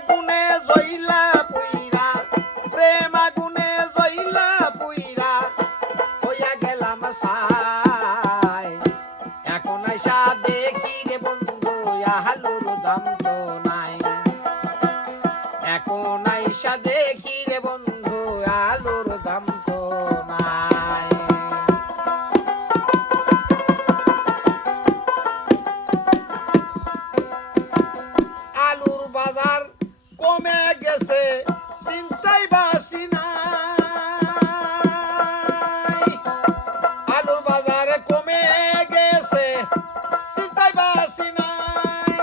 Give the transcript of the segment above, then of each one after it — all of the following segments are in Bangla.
আগুনে জইলা পুইরা, প্রেম আগুনে জইলা পুইরা হইয়া গেলাম ছাই। এখন আইসা দেখি রে বন্ধু আলুর দাম তো নাই। এখন আইসা দেখি রে বন্ধু আলুর দাম তো নাই। আলুর বাজার কমে গেছে চিন্তাই বাসি নাই। আলুর বাজার কমে গেছে চিন্তাই বাসি নাই।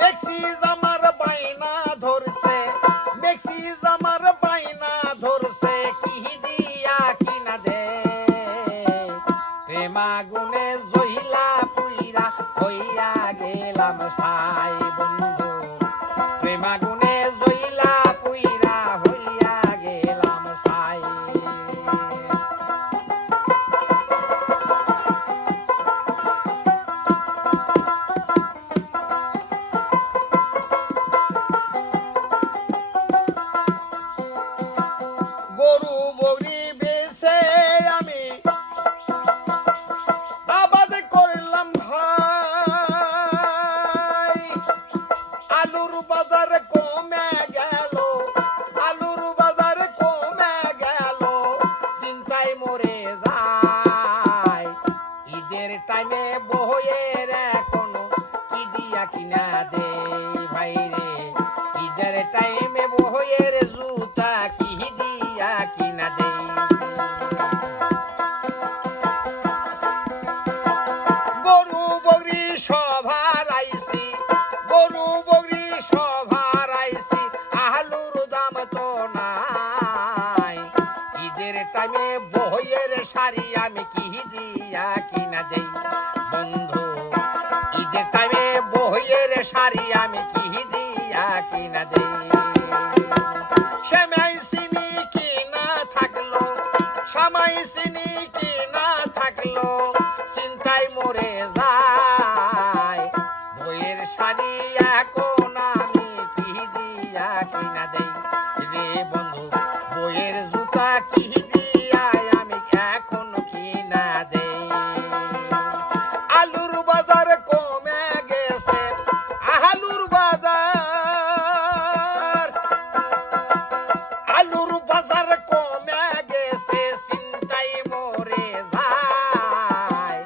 মেক্সি জামার বাইনা ধরছে, মেক্সি জামার বাইনা ধরছে কি দিয়া কিনা দে। প্রেম আগুনে জহিলা পুইরা হইয়া গেলাম ছাই বন্ধু। প্রেম আগুনে জইলা পুইরা হইয়া গেলাম ছাই। গরু বগরি বেচে আমি আবাদ করলাম ভাই। আলুর বাজার কমে গেল, আলুর বাজার কমে গেল চিন্তায় মরে যায়। ঈদের টাইমে বইয়ের এখনো কি দিয়া কিনা দে ভাই রে। ঈদের টাইমে বইয়ের জুতা কি দিয়া কিনা দে। গরু বগরি সভার আইছি, গরু বগরি সভার আইছি আলুর দাম তো নাই। ঈদের টাইমে বইয়ের শাড়ি আমি কি দিয়া কিনা দেই বন্ধু। ঈদের টাইমে বইয়ের শাড়ি আমি কি দিয়া কিনা দেই। সেমাই চিনি কিনা থাকলো, সামাই চিনি কিনা থাকলো চিন্তায় মরে যায়। বইয়ের শাড়ি এখন আমি কি দিয়া কিনা দেই রে বন্ধু। বইয়ের জুতা কি দিয়া আমি এখন কিনা দেই। আলুর বাজার কমে গেছে, আলুর বাজার, আলুর বাজার কমে গেছে চিন্তায় মরে যায়।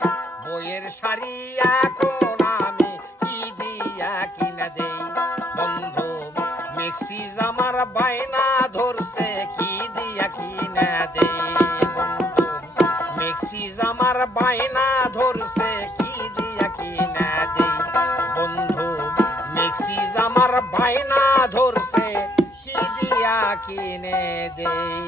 বইয়ের শাড়ি এখন আমি কি দিয়া কিনা দেই বন্ধু। মেক্সি জামার বাইনা ধরছে কি দিয়া কিনা দেই বন্ধু। মেক্সি জামার বাইনা ধরছে কি দিয়া কিনা দেই বন্ধু। মেক্সি জামার বাইনা ধরছে কি দিয়া কিনে দেই।